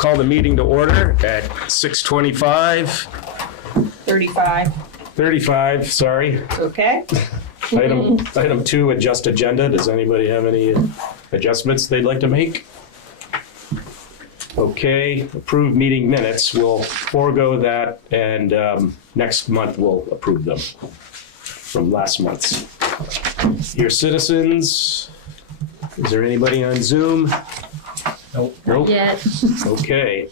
call the meeting to order at 6:25. 35, sorry. Okay. Item 2, adjust agenda. Does anybody have any adjustments they'd like to make? Okay, approved meeting minutes. We'll forego that, and next month we'll approve them from last month's. Your citizens, is there anybody on Zoom? Nope. Yet. Okay.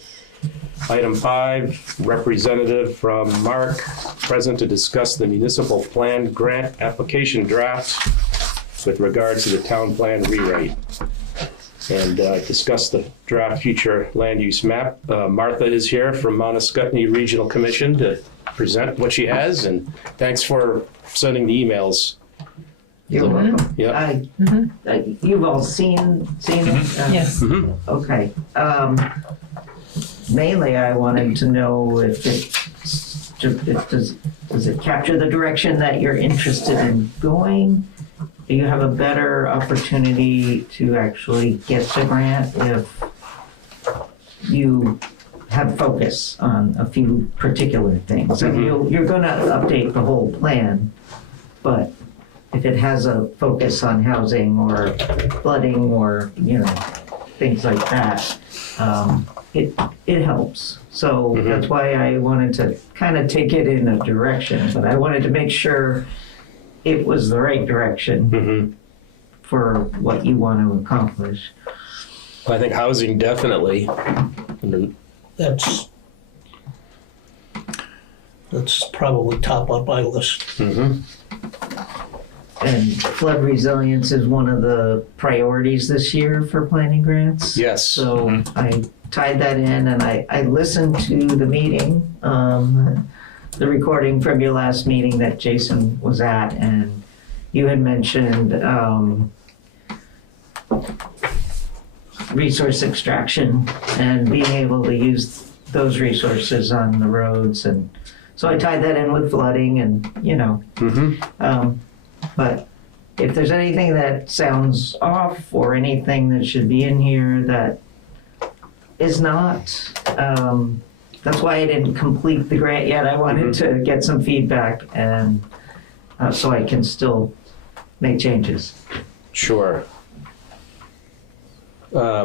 Item 5, representative from Mark, present to discuss the municipal plan grant application draft with regards to the town plan rewrite. And discuss the draft future land use map. Martha is here from Mount Scottney Regional Commission to present what she has, and thanks for sending the emails. You're welcome. Yeah. You've all seen it? Yes. Okay. Mainly, I wanted to know if does it capture the direction that you're interested in going? Do you have a better opportunity to actually get the grant if you have focus on a few particular things? I mean, you're going to update the whole plan, but if it has a focus on housing or flooding or, things like that, it helps. So that's why I wanted to kind of take it in a direction, but I wanted to make sure it was the right direction for what you want to accomplish. I think housing definitely. That's probably top on my list. And flood resilience is one of the priorities this year for planning grants. Yes. So I tied that in, and I listened to the meeting, the recording from your last meeting that Jason was at, and you had mentioned resource extraction and being able to use those resources on the roads. And so I tied that in with flooding and, but if there's anything that sounds off or anything that should be in here that is not, that's why I didn't complete the grant yet. I wanted to get some feedback and so I can make changes. Sure. Yeah,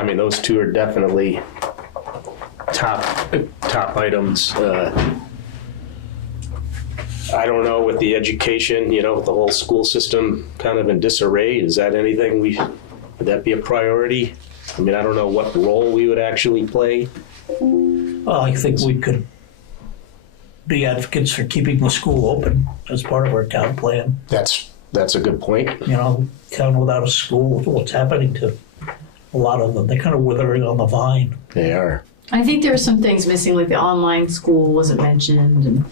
I mean, those two are definitely top items. I don't know, with the education, with the whole school system kind of in disarray, is that anything would that be a priority? I mean, I don't know what role we would actually play. Well, I think we could be advocates for keeping the school open as part of our town plan. That's a good point. Town without a school, what's happening to a lot of them? They're kind of withering on the vine. They are. I think there are some things missing, like the online school wasn't mentioned, and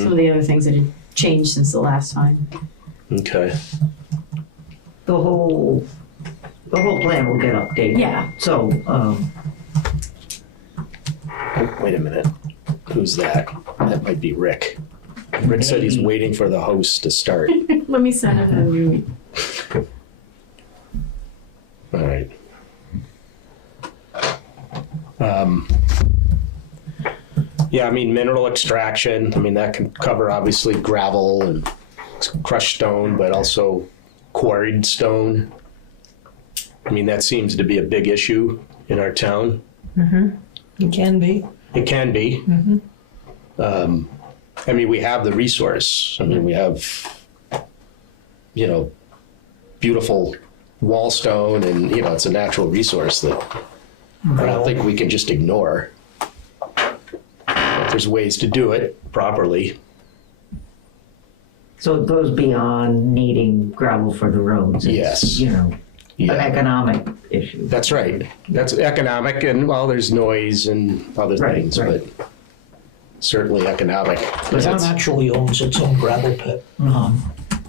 some of the other things that had changed since the last time. Okay. The whole plan will get updated. Yeah. So, Oh, wait a minute. Who's that? That might be Rick. Rick said he's waiting for the host to start. Let me send him a new. All right. Yeah, I mean, mineral extraction, I mean, that can cover obviously gravel and crushed stone, but also quarried stone. I mean, that seems to be a big issue in our town. It can be. It can be. I mean, we have the resource. I mean, we have, beautiful wall stone, and, it's a natural resource that I don't think we can just ignore. There's ways to do it properly. so it goes beyond needing gravel for the roads. It's, Yes. an economic issue. That's right. That's economic, and there's noise and other things, right. but certainly economic. The town actually owns its own gravel pit,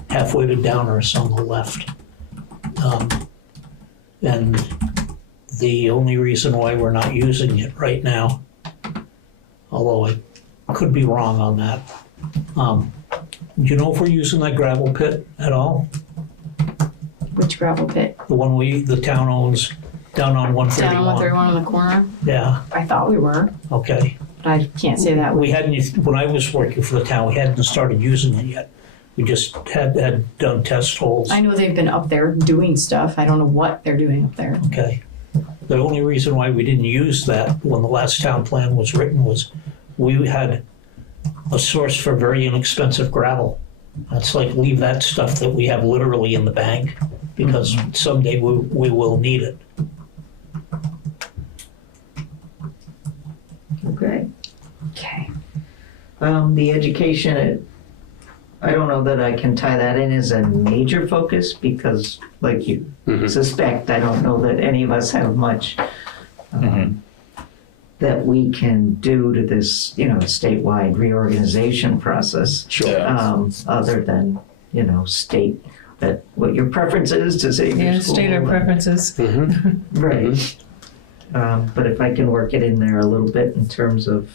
halfway to Downers on the left. And the only reason why we're not using it right now, although I could be wrong on that, do you know if we're using that gravel pit at all? Which gravel pit? The one the town owns Down on Down on 131. 131 on the corner. Yeah, I thought we were, okay. but I can't say that. We hadn't, when I was working for the town, we hadn't started using it yet. We just had done test holes. I know they've been up there doing stuff. I don't know what they're doing up there. Okay. The only reason why we didn't use that when the last town plan was written was we had a source for very inexpensive gravel. That's like, leave that stuff that we have literally in the bank, because someday we will need it. Okay. Okay. The education, I don't know that I can tie that in as a major focus because, like you suspect, I don't know that any of us have much that we can do to this, statewide reorganization process. Sure. Other than, state that what your preference is to save your Yeah, school. state our preferences. Right. But if I can work it in there a little bit in terms of,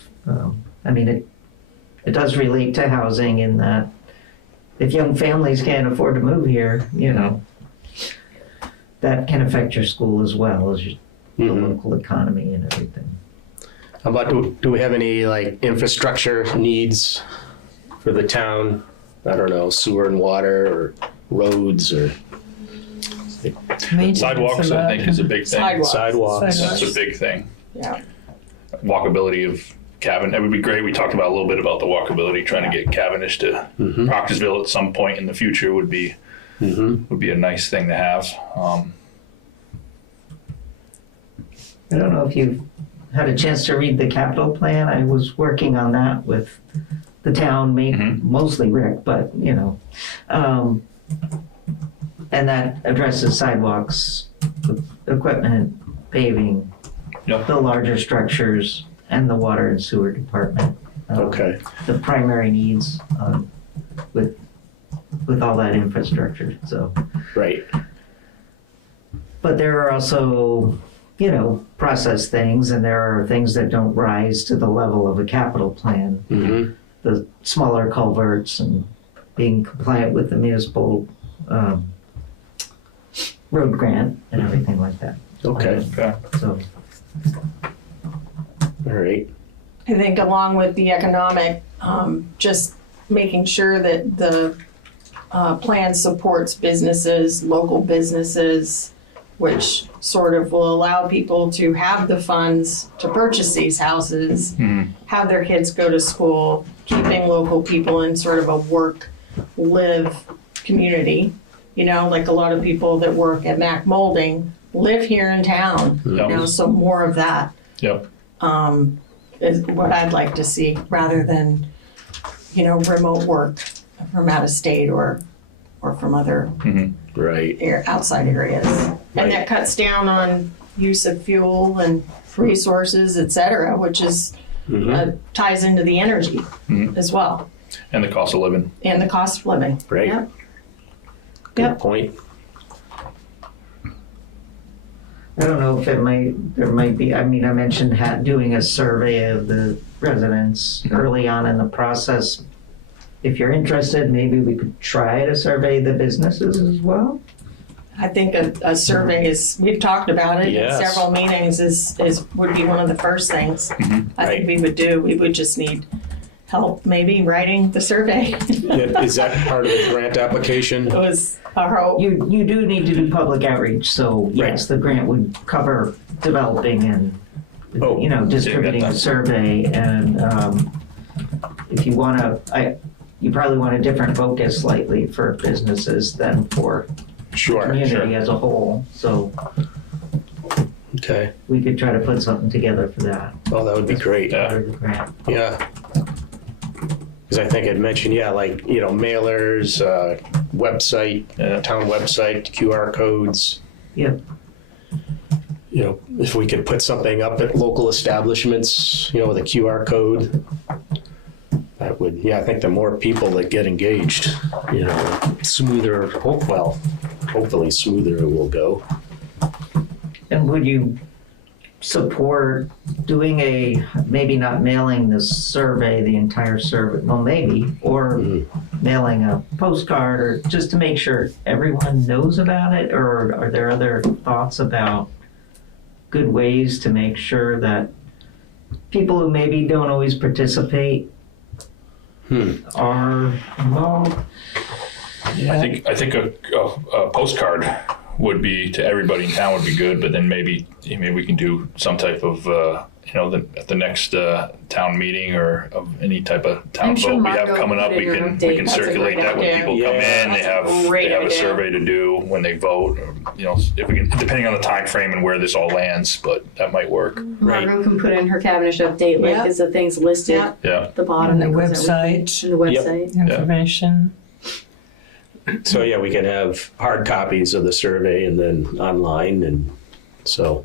it does relate to housing in that if young families can't afford to move here, that can affect your school as well as the local economy and everything. How about, do we have any like infrastructure needs for the town? I don't know, sewer and water or roads or Maintenance Sidewalks, of, I think, is a big thing. sidewalks? That's a big thing. Yeah. Walkability of Cavendish, it would be great. We talked about a little bit about the walkability, trying to get Cavendish to Proctorsville at some point in the future would be a nice thing to have. I don't know if you've had a chance to read the capital plan. I was working on that with the town, mostly Rick, but, and that addresses sidewalks, equipment, paving, Yep. the larger structures, and the water and sewer department. Okay. The primary needs with all that infrastructure, so. Right. But there are also, process things, and there are things that don't rise to the level of a capital plan. The smaller culverts and being compliant with the municipal road grant and everything like that. Okay. Okay. So, All right. I think along with the economic, just making sure that the plan supports businesses, local businesses, which sort of will allow people to have the funds to purchase these houses, have their kids go to school, keeping local people in sort of a work, live community. Like a lot of people that work at Mac Molding live here in town, so more of that. Yep. Is what I'd like to see rather than, remote work from out of state or from other Right. outside areas. And that cuts down on use of fuel and resources, et cetera, which is ties into the energy as well And the cost of living. and the cost of living. Right. Yep. Good Yep. point. I don't know if there might be, I mentioned doing a survey of the residents early on in the process. If you're interested, maybe we could try to survey the businesses as well. I think a survey is, we've talked about it Yes. in several meetings, would be one of the first things I Right. think we would do. We would just need help maybe writing the survey. Yeah, is that part of the grant application? It was our hope. You do need to do public outreach, so yes, the grant would cover developing and, distributing Yeah, a that's- survey. And if you want to, you probably want a different focus slightly for businesses than for Sure. community as a whole. So Okay. we could try to put something together for that. Well, that would be great. Yeah. Part of the grant. Yeah. Because I think I'd mentioned, mailers, website, town website, QR codes. Yep. If we could put something up at local establishments, with a QR code, that would, I think the more people that get engaged, smoother, hopefully smoother it will go. And would you support doing maybe not mailing the survey, the entire survey, well, maybe, or mailing a postcard, or just to make sure everyone knows about it, or are there other thoughts about good ways to make sure that people who maybe don't always participate are involved. I think a postcard would be to everybody in town would be good, but then maybe we can do some type of at the next town meeting or of any type of town I'm sure vote we have Margot coming up. put We in her can update. we can That's a circulate great that when idea. people Yeah. come in. They That's a have great a idea. survey to do when they vote. Or, if we can, depending on the time frame and where this all lands, but that might work. Right. Margot can put in her Cavendish update, like, Yeah. is the things listed Yeah. at Yeah. the bottom. And the that goes out with website. And the website. Information. So yeah, we can have hard copies of the survey and then online, and so.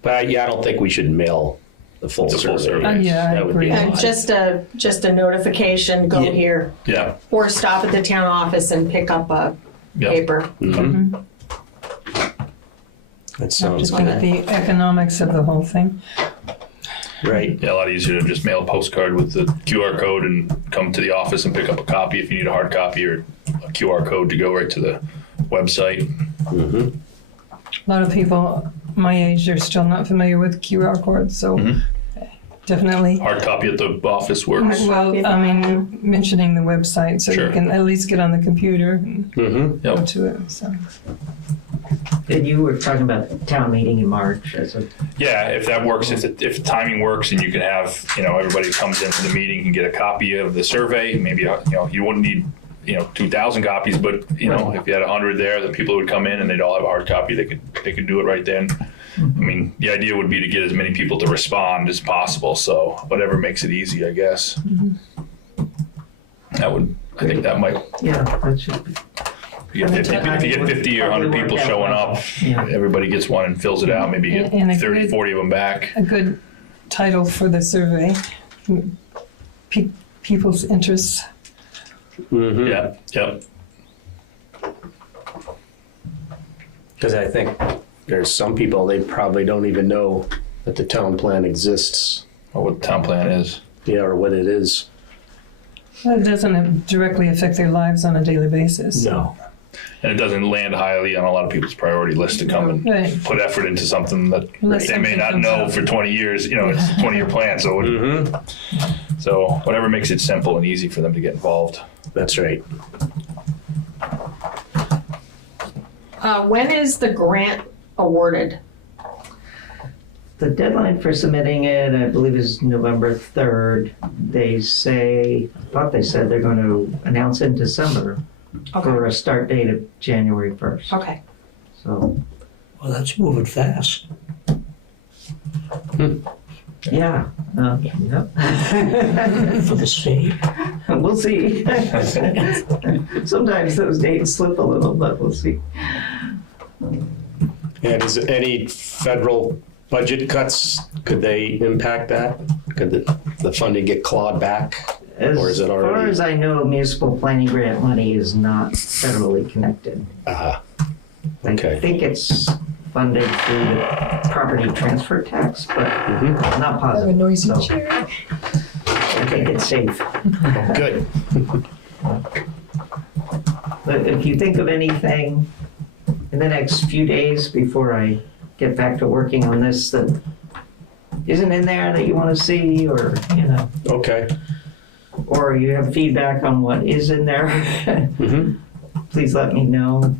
But yeah, I don't think we should mail the full The full survey. survey. Yeah, I That would be agree. a And lot. just a notification, go Yeah. here, Yeah. or stop at the town office and pick up a Yeah. paper. That sounds Just look at good. the economics of the whole thing. Right. Yeah, a lot easier to just mail a postcard with the QR code and come to the office and pick up a copy if you need a hard copy, or a QR code to go right to the website. A lot of people my age are still not familiar with QR codes, so definitely. Hard copy at the office works. Well, I mean, mentioning the website so Sure. you can at least get on the computer and go Yep. to it. So And you were talking about the town meeting in March as a, Yeah, if that works, if the timing works, and you can have everybody who comes into the meeting can get a copy of the survey. Maybe you wouldn't need 2,000 copies, but if you had 100 there, the people who would come in and they'd all have a hard copy. They could do it right then. I mean, the idea would be to get as many people to respond as possible. So whatever makes it easy, I guess. I think that might. yeah, that should be. If you get 50 or 100 people showing up, Yeah. everybody gets one and fills it out. Maybe you And a get 30, good- 40 of them back. a good title for the survey. People's interests. Yeah, yep. Because I think there's some people, they probably don't even know that the town plan exists, Or what the town plan is. or what it is. It doesn't directly affect their lives on a daily basis. No. And it doesn't land highly on a lot of people's priority list to come and Right. put effort into something that Unless they may something not comes know up. for 20 years. It's a 20-year plan. So, so whatever makes it simple and easy for them to get involved. That's right. When is the grant awarded? The deadline for submitting it, I believe, is November 3rd. I thought they said they're going to announce in December for a start date of January 1st. Okay. So, Well, that's moving fast. yeah. Yep. For the state. We'll see. Sometimes those dates slip a little, but we'll see. And is any federal budget cuts, could they impact that? Could the funding get clawed back? Or is it As far already- as I know, municipal planning grant money is not federally connected. Okay. I think it's funded through the property transfer tax, but I'm not positive. noisy So, chair. I think it's safe. Good. But if you think of anything in the next few days before I get back to working on this that isn't in there that you want to see, or, Okay. or you have feedback on what is in there, please let me know.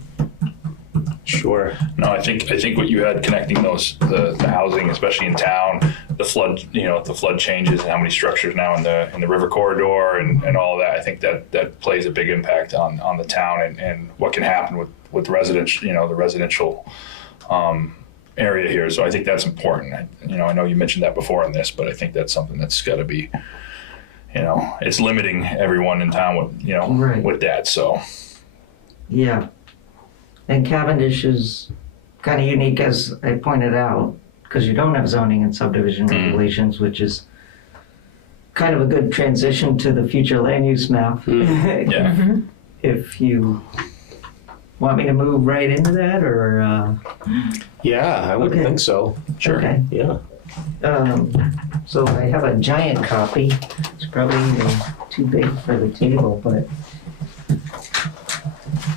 Sure. No, I think what you had connecting the housing, especially in town, the flood, the flood changes and how many structures now in the river corridor and all that. I think that plays a big impact on the town and what can happen with residents, the residential area here. So I think that's important. I know you mentioned that before in this, but I think that's something that's got to be, it's limiting everyone in town with, Right. with that. So Yeah. And Cavendish is kind of unique, as I pointed out, because you don't have zoning and subdivision regulations, which is kind of a good transition to the future land use map. yeah. If you want me to move right into that, or Yeah, I would Okay. think so. Sure. okay. Yeah. So I have a giant copy. It's probably too big for the table, but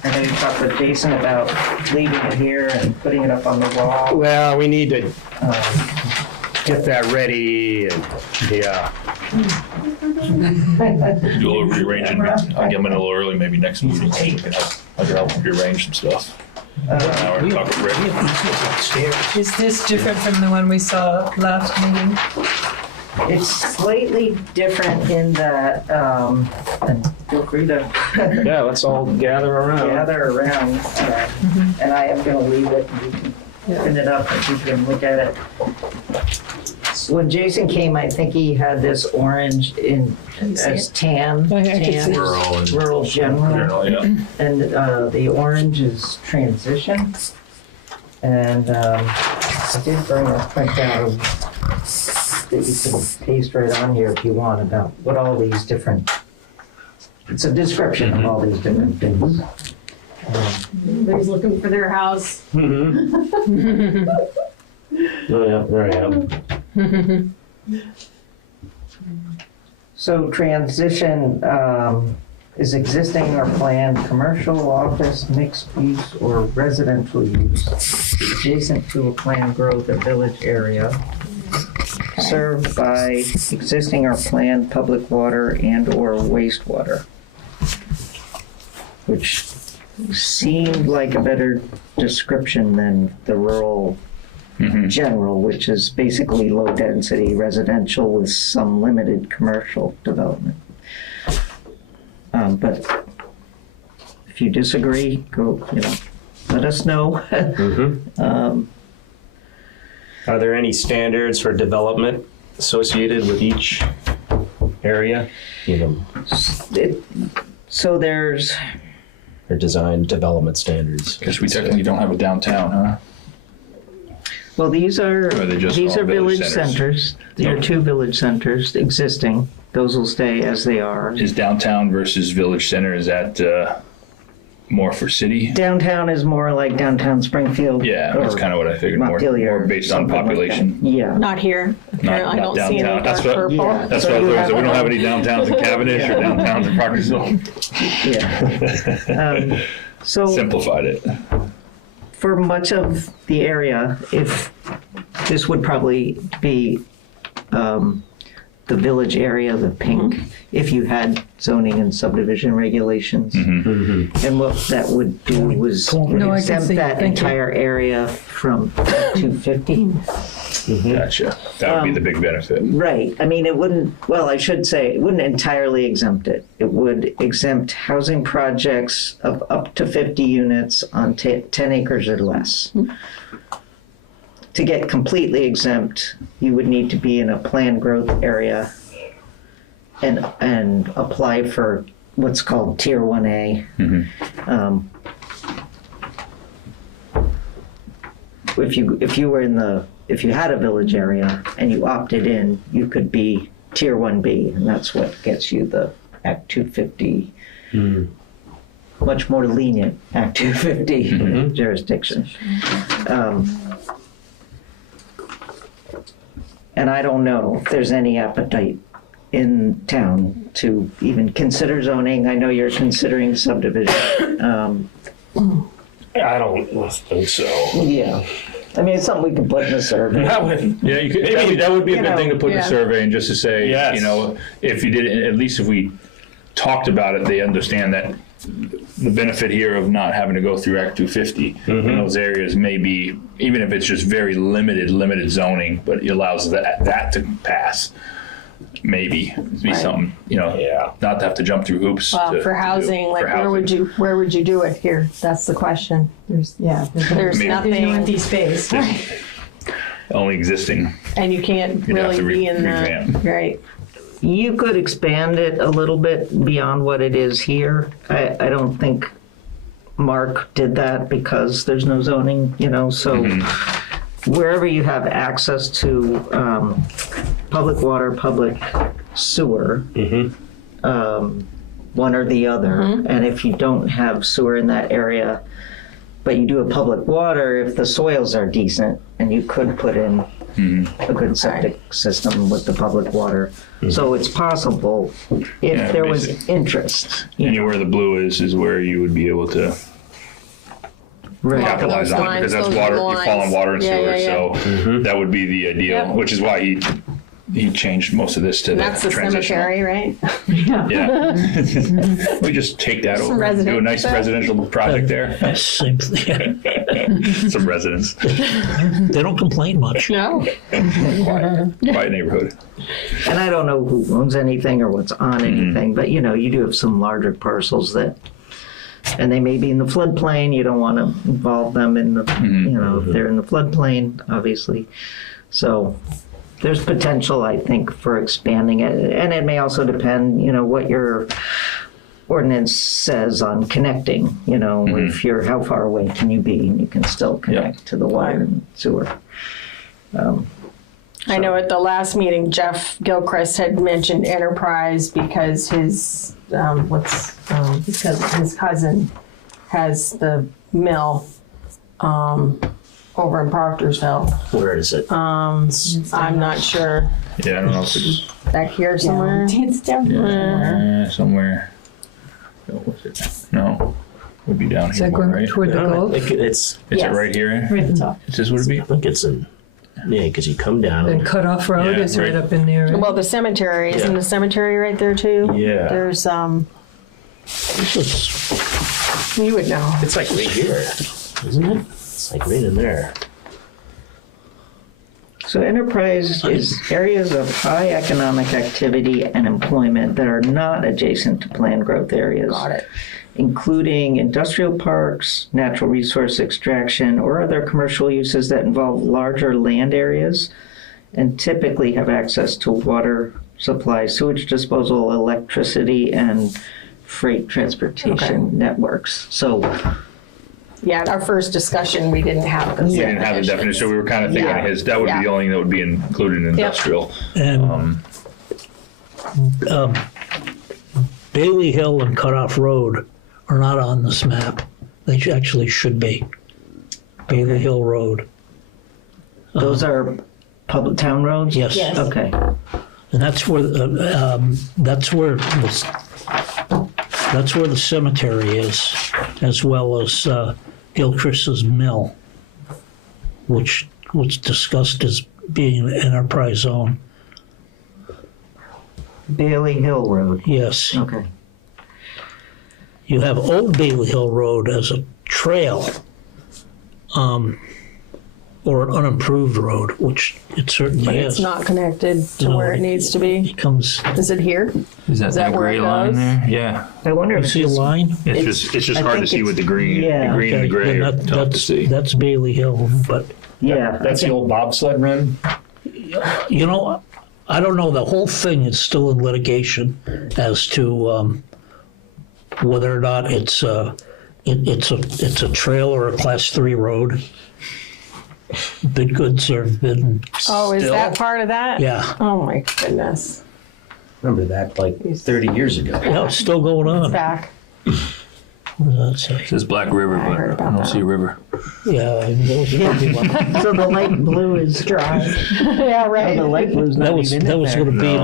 I know you talked with Jason about leaving it here and putting it up on the wall. Well, we need to get that ready and, yeah. Do a little rearranging. I'll get them in a little early, maybe next meeting. I can help rearrange some stuff. An hour and talk with Rick. We have these upstairs. Is this different from the one we saw last meeting? It's slightly different in that, and feel free to Yeah, let's all gather around. gather around. And I am gonna leave it, and you can open it up and you can look at it. When Jason came, I think he had this orange in as tan, Oh, yeah, I could see it. Rural and rural general, general, yeah. and the orange is transition. And I did bring a printout that you can paste right on here if you want about what all these different. It's a description of all these different things. Everybody's looking for their house. Mm-hmm. Oh, yeah, there I am. So transition is existing or planned commercial, office, mixed use, or residential use adjacent to a planned growth or village area served by existing or planned public water and or wastewater, which seemed like a better description than the rural general, which is basically low-density residential with some limited commercial development. But if you disagree, go, let us know. Mhm. Are there any standards for development associated with each area? So there's, Or design development standards? Guess we technically don't have a downtown, huh? well, these are Or are they just all village village centers. There are 2 village centers existing. Those will stay as they are. Is downtown versus village center, is that more for city? Downtown is more like downtown Springfield. Yeah, that's or kind of what I figured, more Montpelier, based on something like that. population. Yeah. Not here. Apparently, I not don't see any downtown. dark That's what- purple. Yeah. That's So what I you was have we don't one- have any downtowns in Cavendish or downtowns in Parkersville. Yeah. So Simplified it. for much of the area, if this would probably be the village area, the pink, if you had zoning and subdivision regulations. And what that would do was No, I can exempt see. that Thank you. entire area from 250. Gotcha. That would be the big benefit. Right. I mean, it wouldn't, well, I should say, it wouldn't entirely exempt it. It would exempt housing projects of up to 50 units on 10 acres or less. To get completely exempt, you would need to be in a planned growth area and apply for what's called Tier 1A. If you had a village area and you opted in, you could be Tier 1B, and that's what gets you the Act 250, much more lenient Act 250 jurisdiction. And I don't know if there's any appetite in town to even consider zoning. I know you're considering subdivision. I don't think so. Yeah. I mean, it's something we could put in a survey. That would, Yeah, you could, that would be a good thing to put in a Yeah. survey and just to say, Yes. if you did, at least if we talked about it, they understand that the benefit here of not having to go through Act 250 in those areas may be, even if it's just very limited zoning, but it allows that to pass. Maybe be something, Yeah. not to have to jump through hoops. Well, to for do- housing, like for where would you do it here? That's the question. There's There's Maybe. no empty space. Only existing. and you can't You'd have really to be in revamp. the right. You could expand it a little bit beyond what it is here. I don't think Mark did that because there's no zoning, so wherever you have access to public water, public sewer, one or the other, and if you don't have sewer in that area, but you do a public water, if the soils are decent, and you could put in a good septic system with the public water. So it's possible if Yeah, there was basically. interest. you know. Anywhere the blue is where you would be able to Right. capitalize those on it, lines, because that's those water, you lines. fall on water and Yeah, sewer, yeah, so that would be the ideal, Yep. which is why he changed most of this to And the that's the transitional. cemetery, right? Yeah. We just take that over, and do a nice residential project there, Same thing. some residents, They don't complain much. No. quiet neighborhood. And I don't know who owns anything or what's on anything, but you know, you do have some larger parcels that, and they may be in the floodplain. You don't want to involve them in the, you know, if they're in the floodplain, obviously. So there's potential, I think, for expanding it. And it may also depend, you know, what your ordinance says on connecting, you know, if you're, how far away can you be and you can still connect to the water and sewer. I know at the last meeting, Jeff Gilchrist had mentioned Enterprise because his his cousin has the mill over in Proctorsville. Where is it? I'm not sure. Yeah, I don't know if it's Back here somewhere. It's down. somewhere. Oh, what's it? No, would be down Is here that more, going right? toward the I Gulf? think it's, Is Yes. it right here? Right at the top. Is this what it be? I think it's in, yeah, because you come down. And Cutoff Road Yeah, is right right. up in there. Well, the cemetery, isn't Yeah. the cemetery right there too? Yeah. There's This is, you would know. It's like right here, isn't it? It's like right in there. So enterprise is areas of high economic activity and employment that are not adjacent to planned growth areas. Got it. Including industrial parks, natural resource extraction, or other commercial uses that involve larger land areas and typically have access to water supply, sewage disposal, electricity, and freight transportation networks. So Yeah, at our first discussion, we didn't have this. We didn't have the definition, so we were kind of thinking Yeah. that would be Yeah. the only thing that would be included in industrial. and Bailey Hill and Cutoff Road are not on this map. They actually should be. Bailey Hill Road. those are public town roads? Yes. Yes. Okay. And that's where the cemetery is, as well as Gilchrist's Mill, which was discussed as being an enterprise zone. Bailey Hill Road. Yes, Okay. you have Old Bailey Hill Road as a trail, or an unimproved road, which it certainly is. It's not connected to No, where it needs to be. It comes. Is it here? Is Is that where it goes? Yeah. I wonder You if see a it's line? It's just I hard to think see it's- with the green. yeah. The green and the gray Then are that- tough to see. That's Bailey Hill, but yeah. That's the old bobsled run? you know, I don't know. The whole thing is still in litigation as to whether or not it's a trail or a class 3 road. Bid goods have been Oh, is still- that part of that? Yeah, Oh my goodness. Remember that like 30 years ago. yeah, it's still going on. Back. What does that say? It says Black River, I heard but I about don't that. see a river. Yeah, So the light blue is dry. Yeah, Oh, right. the light blue's not that was even that in was there. going to be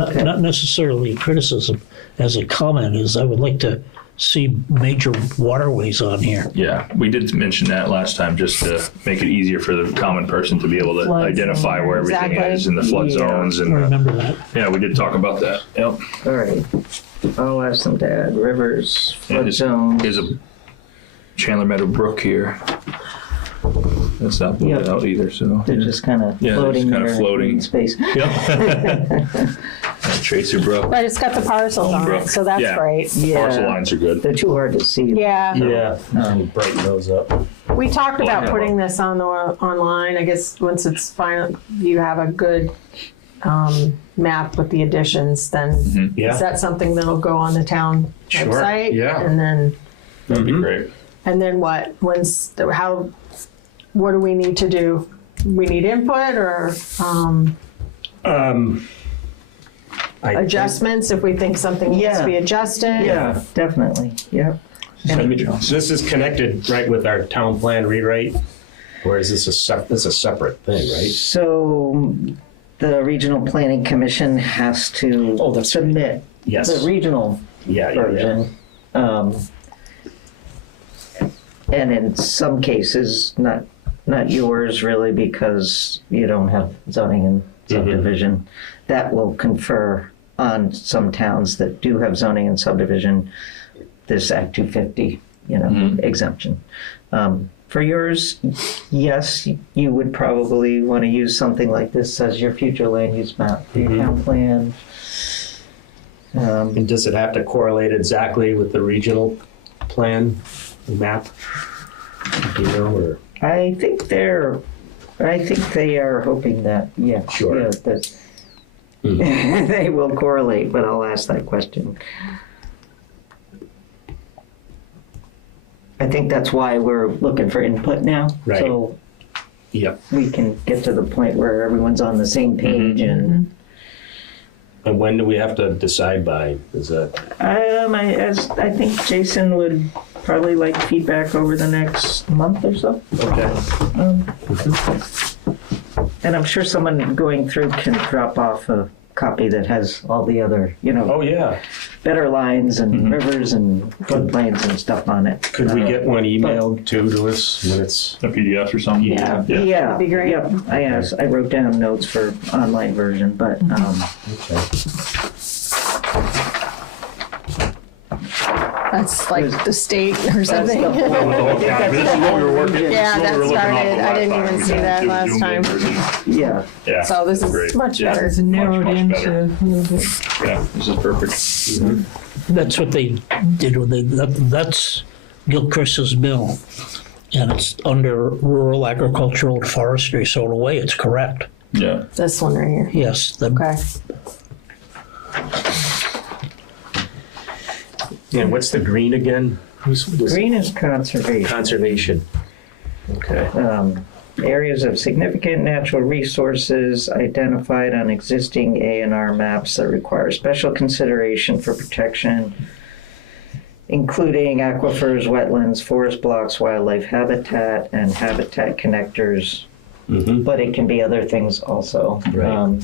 Okay. not necessarily a criticism, as a comment. Is I would like to see major waterways on here. Yeah, we did mention that last time, just to make it easier for the common person to be able to Flood identify where everything Exactly. is in the flood Yeah. zones. I And remember that. yeah, we did talk about that. Yep. All right. I'll ask them to add rivers, Yeah, flood zones. There's a Chandler Meadow Brook here. That's not blue Yep. out either, so. They're just kind of Yeah, they're floating just kinda there floating. in space. Yep. Tracer Brook. But it's got the parcels on it, so that's Yeah. great. Parcel Yeah, lines are good. they're too hard to see. Yeah. Yeah, brighten those up. We talked about yeah. putting this on the online. I guess once it's final, you have a good map with the additions, then Yeah. is that something that'll go on the town Sure, website? yeah. And then That'd be great. what? What do we need to do? We need input or adjustments if we think something needs to be adjusted? Yeah, definitely. Yep. So this is connected right with our town plan rewrite. Or is this this a separate thing, right? So the Regional Planning Commission has to Oh, that's right. submit Yes. the regional Yeah. version. And in some cases, not yours really, because you don't have zoning and subdivision. That will confer on some towns that do have zoning and subdivision, this Act 250, exemption. For yours, yes, you would probably want to use something like this as your future land use map for your town plan. And does it have to correlate exactly with the regional plan map? Do you know, or? I think they are hoping that, yeah. Sure. Yeah, that they will correlate, but I'll ask that question. I think that's why we're looking for input now. Right. So Yep. we can get to the point where everyone's on the same page and And when do we have to decide by? Is that? I think Jason would probably like feedback over the next month or so. Okay. And I'm sure someone going through can drop off a copy that has all the other, Oh, yeah. better lines and rivers and floodplains and stuff on it. Could we get one emailed too to us when it's? A PDF or something? Yeah. Yeah, That'd be great. Yep, I wrote down notes for online version, but Okay. That's like the state or something. This is what we were working. Yeah, this is what we that were looking off started. of I didn't last even time. see that Zoom last in time. version. yeah. Yeah. So this is Great. much Yeah. better. It's narrowed much into better. a little bit. Yeah, this is perfect. That's what they did with it. That's Gilchrist's mill, and it's under rural agricultural and forestry, so in a way it's correct. Yeah. This one right here. Yes, Okay. And what's the green again? Who's Green is conservation. conservation? Okay. Areas of significant natural resources identified on existing A&R maps that require special consideration for protection, including aquifers, wetlands, forest blocks, wildlife habitat, and habitat connectors. But it can be other things also. Right.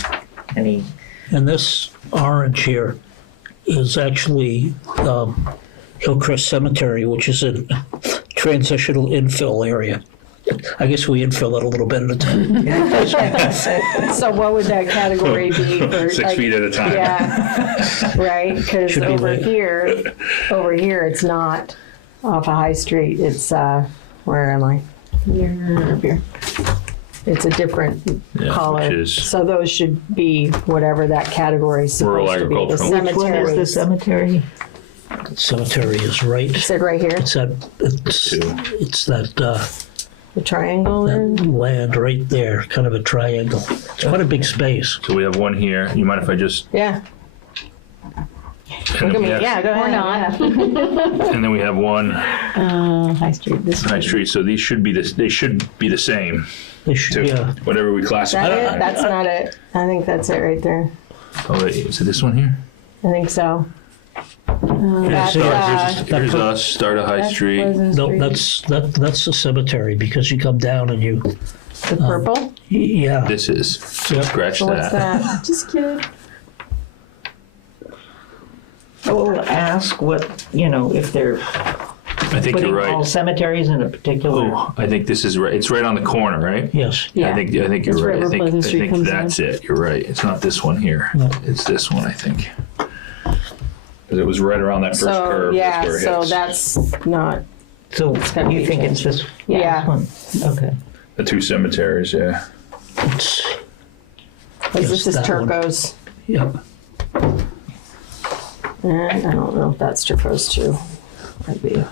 and this orange here is actually Hillcrest Cemetery, which is a transitional infill area. I guess we infill it a little bit at a time. So what would that category be for? 6 feet at a time. Yeah, right, because Should be over like- here, it's not off a high street, it's, where am I? Here. It's a different Yeah, color. which is- So those should be whatever that category is Rural supposed to be. The agricultural. Which one is the cemetery? Cemetery is right. Is it right here, It's that the triangle there? that land right there, kind of a triangle. It's quite a big space. So we have one here. You mind if I just? Yeah, look at me, yeah, go ahead. Or not. And then we have one High Street, this. High Street. So these should be They should be the same. They should, Too. yeah. Whatever we Is classify. that it? That's not it. I think that's it right there. Oh wait, is it this one here? I think so. That's, Here's us. Start a High Street. No, that's the cemetery, because you come down and you, the purple. yeah. This is. Yep. Scratch So what's that. that? Just kidding. I will ask what, if they're I think putting you're all right. cemeteries in a particular. Oh, I think this is right. It's right on the corner, right? Yes. Yeah. I think you're That's right. where I think Pleasant Street comes that's it. You're right. It's not this one here. No. It's this one, I think. Because it was right around that first So curve. yeah, That's where it so hits. that's not. So gotta you be think it's this Yeah. one? Okay. The two cemeteries, yeah. It's, Because this is that one. turquoise. yep. And I don't know if that's turquoise too. Might be.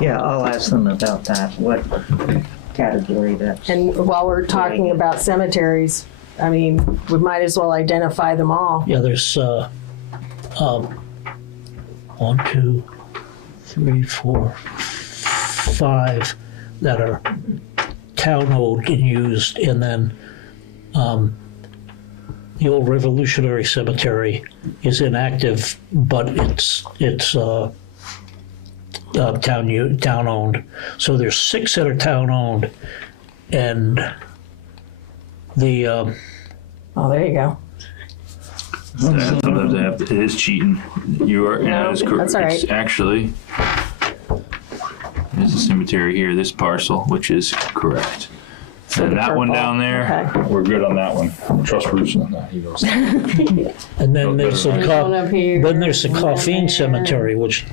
Yeah, I'll ask them about that, what category that's. And while we're talking about cemeteries, I mean, we might as well identify them all. Yeah, there's 1, 2, 3, 4, 5 that are town owned and used, and then the old Revolutionary Cemetery is inactive, but it's town-owned. So there's 6 that are town-owned, and the, Oh, there you go. Sometimes it is cheating. You are, No, that is correct. that's all right. It's actually, there's a cemetery here, this parcel, which is correct. And the that one purple. down there, Okay. we're good on that one. Trust Bruce on that. He knows. and then there's the, There's one up here. then there's the one Coffeen there. Cemetery, which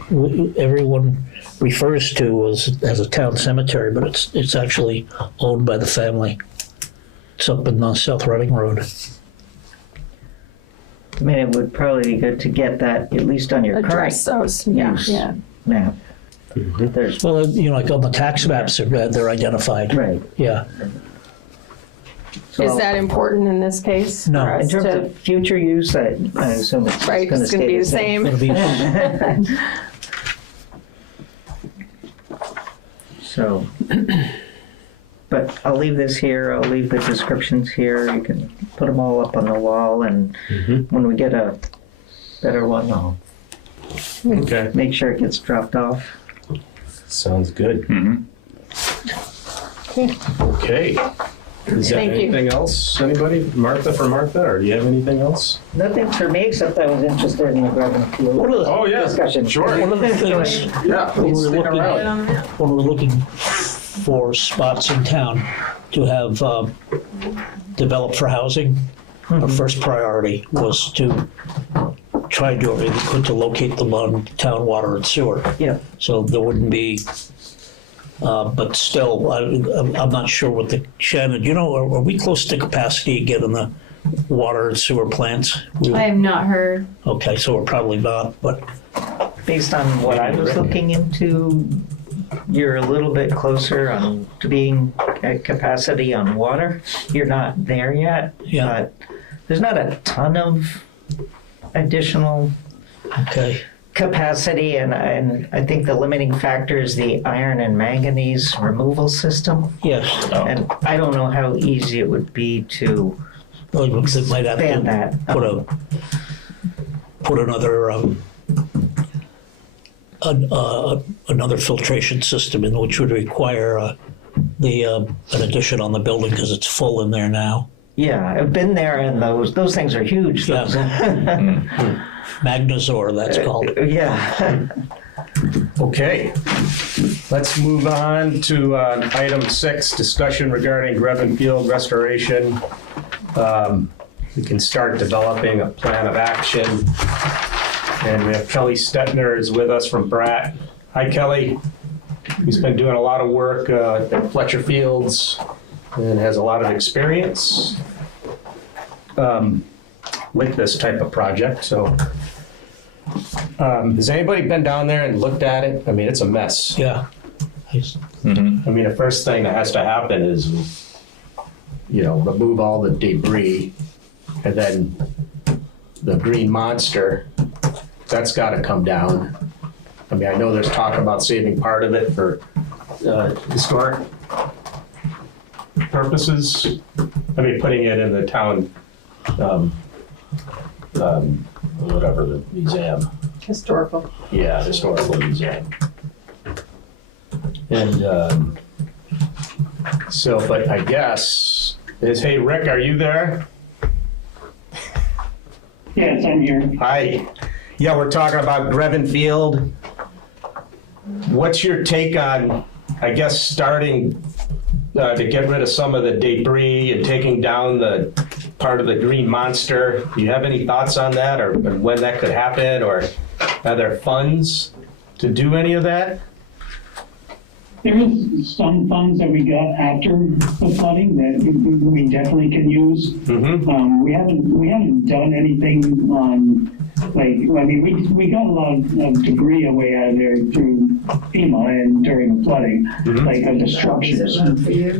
everyone refers to as a town cemetery, but it's actually owned by the family. It's up in South Reading Road. I mean, it would probably be good to get that at least on your Address current those, yeah, use yeah. map. There's, Well, like on the tax maps, they're identified. right. Yeah. So Is that important in this case? No. for in us terms to- of future use, I assume it's Right, going to it's gonna stay be the the same. same. It'll be, So, but I'll leave this here. I'll leave the descriptions here. You can put them all up on the wall, and when we get a better one, I'll Okay, make sure it gets dropped off. sounds good. Mhm. Okay. Is there Thank you. anything else? Anybody? For Martha, or do you have anything else? Nothing for me, except I was interested in the Graven Field one of the, Oh, yeah. discussion. Sure. one of the things Yeah, when please we're stick looking, around. when we're looking for spots in town to have developed for housing, our first priority was to try and do everything we could to locate them on town water and sewer. Yeah. So there wouldn't be, but still, I'm not sure what the, Shannon, you know, are we close to capacity again in the water and sewer plants? I have not heard. Okay, so we're probably not, but Based on what I was looking into, you're a little bit closer on to being at capacity on water. You're not there yet, yeah, but there's not a ton of additional okay. capacity, and I think the limiting factor is the iron and manganese removal system. Yes, Oh. And I don't know how easy it would be to well, we might have expand to that. put another another filtration system in, which would require an addition on the building because it's full in there now. Yeah, I've been there, and those things are huge. Yeah. Those- Magnazor, that's called. yeah. Okay, let's move on to item 6, discussion regarding Grevin Field restoration. We can start developing a plan of action. And we have Kelly Stetner is with us from Bratt. Hi, Kelly. He's been doing a lot of work at Fletcher Fields and has a lot of experience with this type of project. So has anybody been down there and looked at it? I mean, it's a mess. Yeah. I mean, the first thing that has to happen is, remove all the debris, and then the green monster, that's got to come down. I mean, I know there's talk about saving part of it for historic purposes. I mean, putting it in the town, whatever, the museum. Historical. Yeah, historical museum. And but I guess hey, Rick, are you there? Yes, I'm here. Hi. Yeah, we're talking about Grevin Field. What's your take on, I guess, starting to get rid of some of the debris and taking down the part of the green monster? Do you have any thoughts on that, or when that could happen, or are there funds to do any of that? There is some funds that we got after the flooding that we definitely can use. Mm-hmm. We haven't done anything on, we got a lot of debris away out of there through FEMA and during the flooding, like of the structures.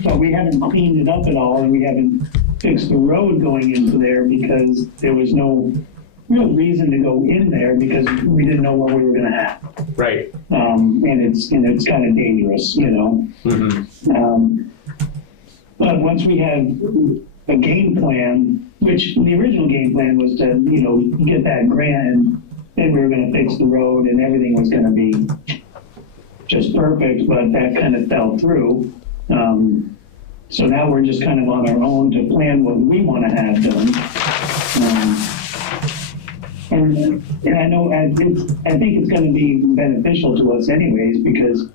But we haven't cleaned it up at all, and we haven't fixed the road going into there because there was no real reason to go in there because we didn't know what we were gonna have. Right. And it's kind of dangerous, Mm-hmm. But once we had a game plan, which the original game plan was to, get that grant, and then we were gonna fix the road and everything was gonna be just perfect, but that kind of fell through. So now we're just kind of on our own to plan what we want to have done. And I know, I think it's going to be beneficial to us anyways, because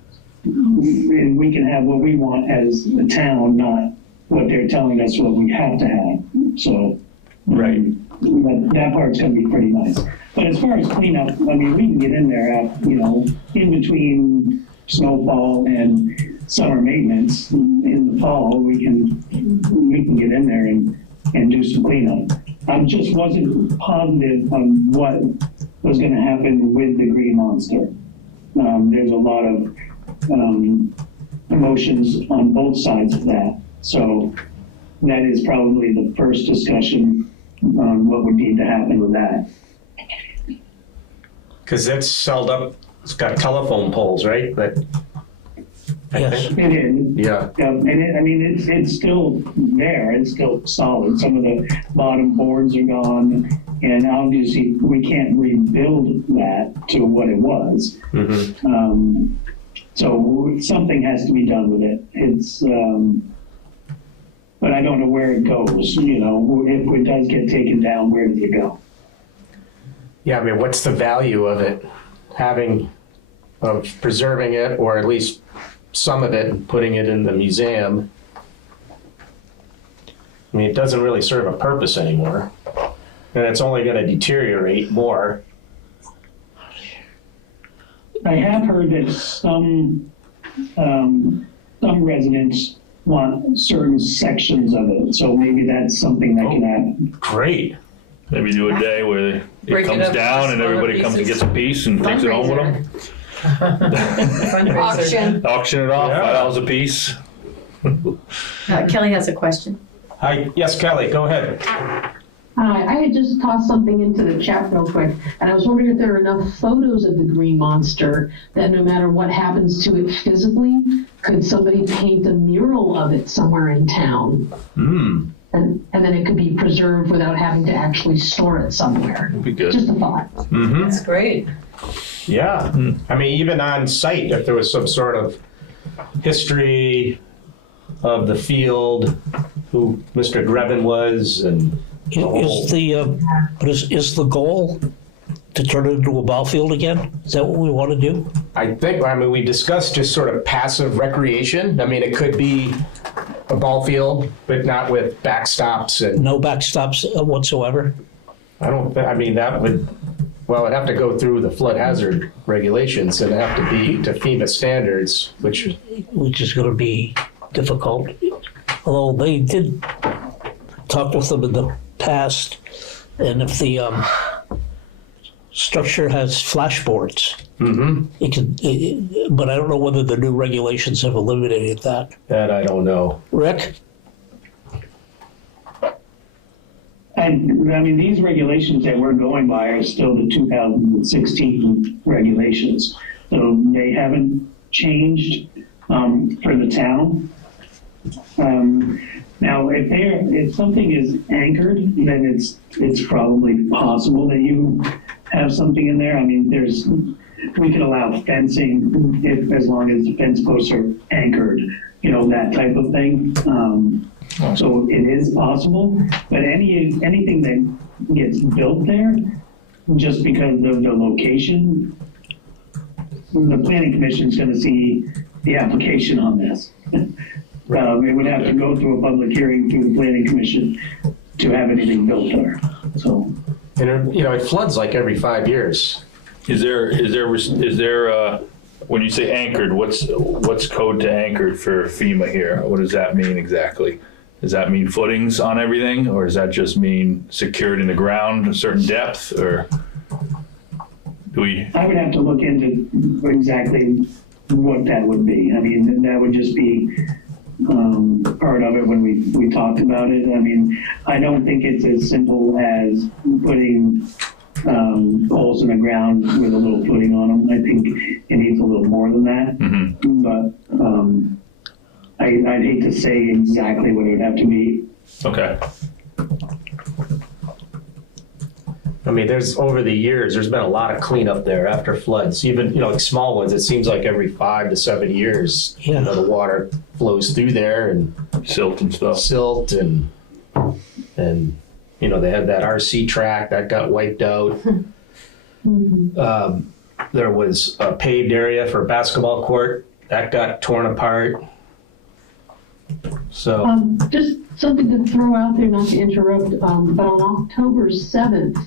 we can have what we want as a town, not what they're telling us what we have to have. So, Right. that part's going to be pretty nice. But as far as cleanup, I mean, we can get in there at, in between snowfall and summer maintenance in the fall, we can get in there and do some cleanup. I just wasn't positive on what was going to happen with the green monster. There's a lot of emotions on both sides of that. So that is probably the first discussion on what would need to happen with that. Because that's held up, it's got telephone poles, right? Yes. It is. Yeah. And it's still there. It's still solid. Some of the bottom boards are gone, and obviously we can't rebuild that to what it was. Mm-hmm. So something has to be done with it. It's, but I don't know where it goes. If it does get taken down, where does it go? Yeah, I mean, what's the value of it? Of preserving it, or at least some of it, and putting it in the museum? I mean, it doesn't really serve a purpose anymore, and it's only going to deteriorate more. I have heard that some residents want certain sections of it, so maybe that's something that can happen. Great. Maybe do a day where it Break it comes up down and into everybody comes and pieces. gets a piece and takes it home with them. Auction. Auction it off, Yeah. $5 a piece. Kelly has a question. Hi, yes, Kelly, go ahead. I had just tossed something into the chat real quick, and I was wondering if there are enough photos of the green monster that no matter what happens to it physically, could somebody paint a mural of it somewhere in town? And then it could be preserved without having to actually store it somewhere. Would be good. Just a thought. Mm-hmm. That's great. Yeah. I mean, even on site, if there was some sort of history of the field, who Mr. Grevin was, and Is the goal to turn it into a ball field again? Is that what we want to do? we discussed just sort of passive recreation. I mean, it could be a ball field, but not with backstops and No backstops whatsoever? that would, it'd have to go through the flood hazard regulations, and it'd have to be to FEMA standards, which Is going to be difficult. Although they did talk with them in the past, and if the structure has flashboards, it can. But I don't know whether the new regulations have eliminated that. that I don't know. Rick? And I mean, these regulations that we're going by are still the 2016 regulations. So they haven't changed for the town. Now, if something is anchored, then it's probably possible that you have something in there. I mean, we can allow fencing as long as the fence posts are anchored, that type of thing. So it is possible, but anything that gets built there, just because of the location, the planning commission is going to see the application on this. It would have to go through a public hearing through the planning commission to have anything built there. So, And it floods like every 5 years. Is there when you say anchored, what's code to anchored for FEMA here? What does that mean exactly? Does that mean footings on everything, or does that just mean secured in the ground a certain depth, or do we? I would have to look into exactly what that would be. I mean, that would just be part of it when we talked about it. I mean, I don't think it's as simple as putting holes in the ground with a little footing on them. I think it needs a little more than that. Mm-hmm. But I'd hate to say exactly what it would have to be. Okay. I mean, over the years, there's been a lot of cleanup there after floods, even, like small ones. It seems like every 5 to 7 years, Yeah. the water flows through there and Silt and stuff. and they had that RC track that got wiped out. There was a paved area for a basketball court that got torn apart. So, Just something to throw out there, not to interrupt, but on October 7th,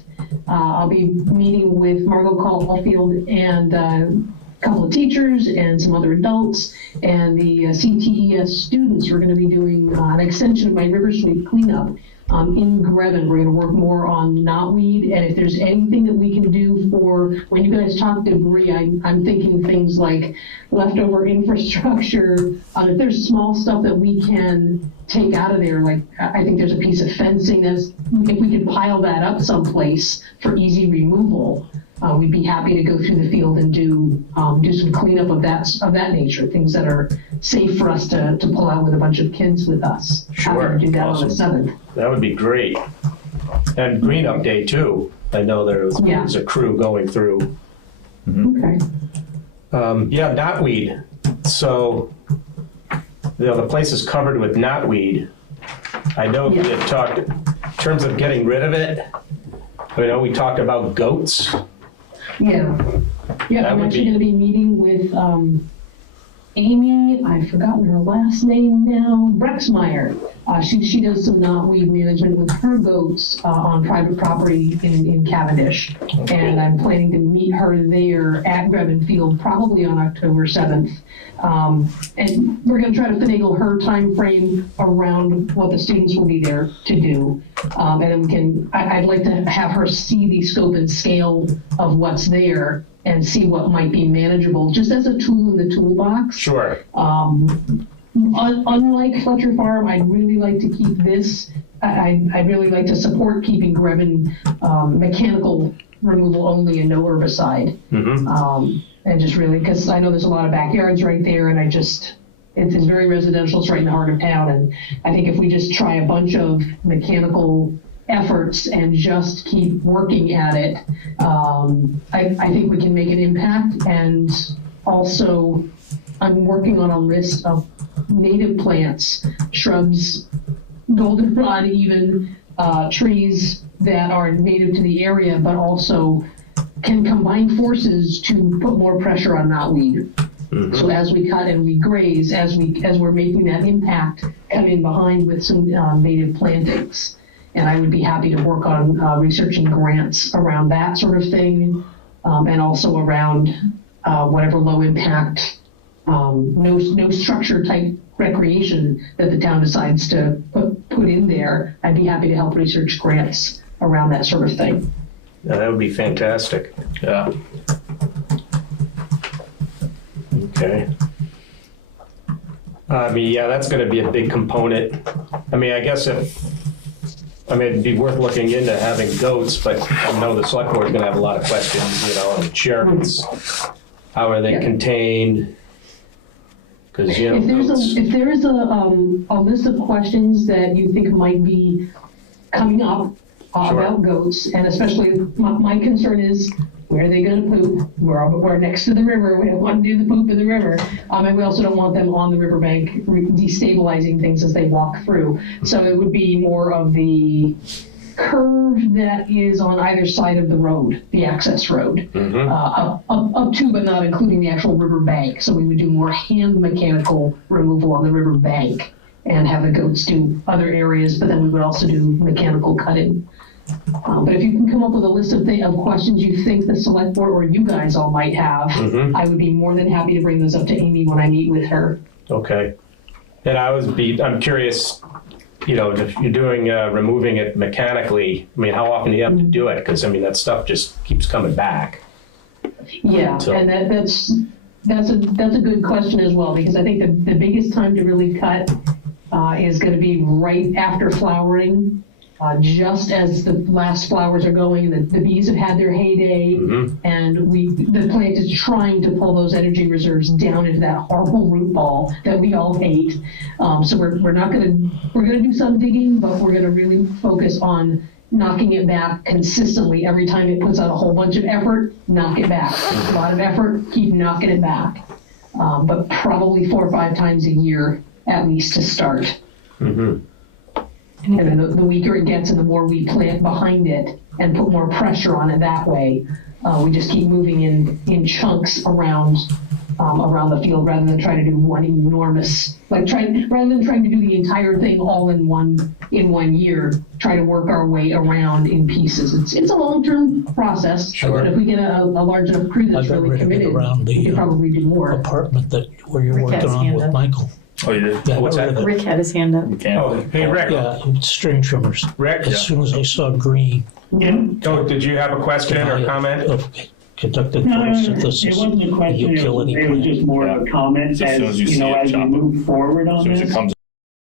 I'll be meeting with Margot Caulfield and a couple of teachers and some other adults and the CTES students. We're going to be doing an extension of my River Street cleanup in Grevin. We're going to work more on knotweed, and if there's anything that we can do for, when you guys talk debris, I'm thinking things like leftover infrastructure. If there's small stuff that we can take out of there, like I think there's a piece of fencing if we could pile that up someplace for easy removal, we'd be happy to go through the field and do some cleanup of that nature, things that are safe for us to pull out with a bunch of kids with us. Sure. Happy to do that Awesome. on the 7th. that would be great. And Green Up Day, too. I know there was a crew going through. Okay. Knotweed. So, the place is covered with knotweed. I know we had talked, in terms of getting rid of it, we talked about goats. Yeah, That I'm would actually be- going to be meeting with Amy, I've forgotten her last name now, Brexmeyer. She does some knotweed management with her goats on private property in Cavendish. And I'm planning to meet her there at Grevin Field probably on October 7th. And we're going to try to finagle her time frame around what the students will be there to do. And then I'd like to have her see the scope and scale of what's there and see what might be manageable, just as a tool in the toolbox. Sure. Unlike Fletcher Farm, I'd really like to keep this. I'd really like to support keeping Grevin mechanical removal only and no herbicide. And just really, because I know there's a lot of backyards right there, and it's very residential. It's right in the heart of town, and I think if we just try a bunch of mechanical efforts and just keep working at it, I think we can make an impact. And also, I'm working on a list of native plants, shrubs, goldenrod even, trees that are native to the area, but also can combine forces to put more pressure on knotweed. So as we cut and we graze, as we're making that impact, come in behind with some native plantings. And I would be happy to work on researching grants around that sort of thing, and also around whatever low impact, no structure type recreation that the town decides to put in there. I'd be happy to help research grants around that sort of thing. Yeah, that would be fantastic. Yeah. Okay. That's going to be a big component. I guess it'd be worth looking into having goats, but I know the select board is going to have a lot of questions, on insurance. How are they contained? Because, If there is a list of questions that you think might be coming up about goats, and especially my concern is, where are they going to poop? We're next to the river. We don't want to do the poop in the river. And we also don't want them on the riverbank destabilizing things as they walk through. So it would be more of the curve that is on either side of the road, the access road, up to but not including the actual riverbank. So we would do more hand mechanical removal on the riverbank and have the goats do other areas, but then we would also do mechanical cutting. But if you can come up with a list of questions you think the select board or you guys all might have, I would be more than happy to bring those up to Amy when I meet with her. Okay. And I'm curious, if you're doing removing it mechanically, how often do you have to do it? Because that stuff just keeps coming back. Yeah, So- and that's a good question as well, because I think the biggest time to really cut is going to be right after flowering. Just as the last flowers are going, the bees have had their heyday, and the plant is trying to pull those energy reserves down into that horrible root ball that we all hate. So we're going to do some digging, but we're going to really focus on knocking it back consistently. Every time it puts out a whole bunch of effort, knock it back. A lot of effort, keep knocking it back. But probably 4 or 5 times a year at least to start. And then the weaker it gets and the more we plant behind it and put more pressure on it that way, we just keep moving in chunks around the field rather than trying to do one enormous, rather than trying to do the entire thing all in one year, try to work our way around in pieces. It's a long-term process, but if we get a large enough crew that's I got really rid of it committed, around we the can probably do more. apartment where you're Rick working has on hand with up. Michael. Oh, you did? Yeah, I What's got rid that? of it. Rick had his hand up. You can't. Oh, hey, Rick. Yeah, string trimmers. Rick? As soon as I saw green, Oh, did you have a question or comment? of conducted No, it photosynthesis, wasn't a question, utility it was plant. just more of a comment, As soon as you see it, as we chop it. move forward As on soon as it this. comes